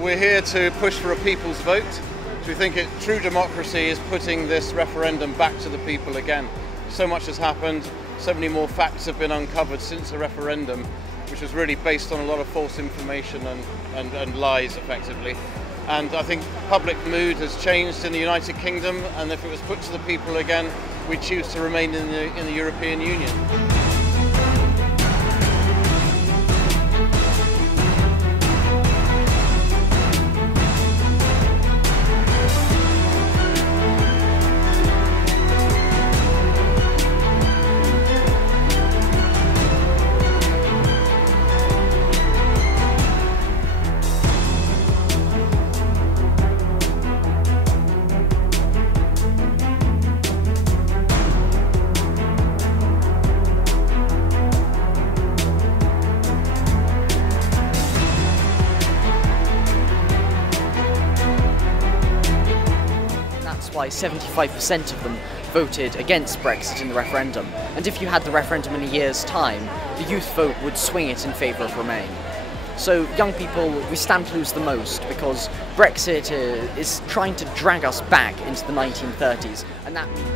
We're here to push for a people's vote. We think true democracy is putting this referendum back to the people again. So much has happened, so many more facts have been uncovered since the referendum, which was really based on a lot of false information and lies, effectively. And I think public mood has changed in the United Kingdom, and if it was put to the people again, we choose to remain in the European Union. Why 75% of them voted against Brexit in the referendum. And if you had the referendum in a year's time, the youth vote would swing it in favour of Remain. So young people, we stand to lose the most because Brexit is trying to drag us back into the 1930s, and that means